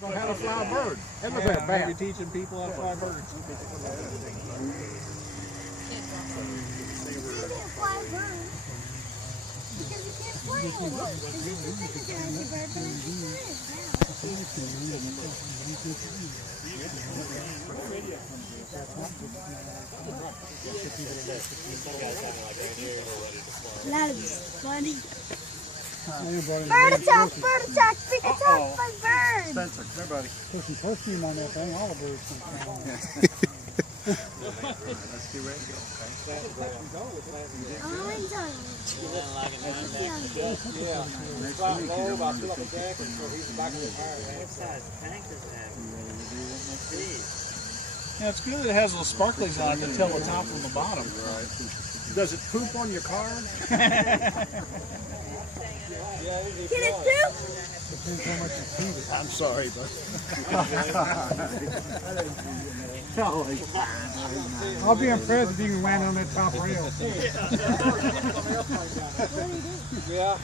On how to fly a bird. That looks like a bat. Maybe teaching people how to fly birds. Because you can't fly over. It's just the thing that you're bird, but it's that is funny. Bird attack, big attack by birds. Spencer, come here, buddy. Put some perfume on that thing, all the birds can fly. Let's get ready to go, okay? I'm done. Yeah. Next week, you don't want to pick it. What size tank does it have? Yeah, it's good that it has little sparklings on it to tell the top from the bottom. Right. Does it poop on your car? Can it poop? Depends how much you feed it. I'm sorry, but. I'll be impressed if you can land on that top rail. Yeah.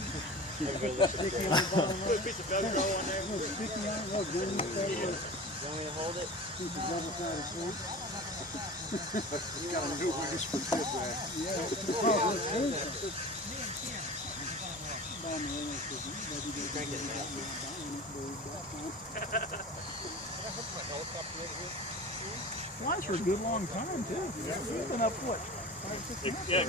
Got a new ways for Flies for a good long time too. It's been up what? 5, 6 months? Yeah,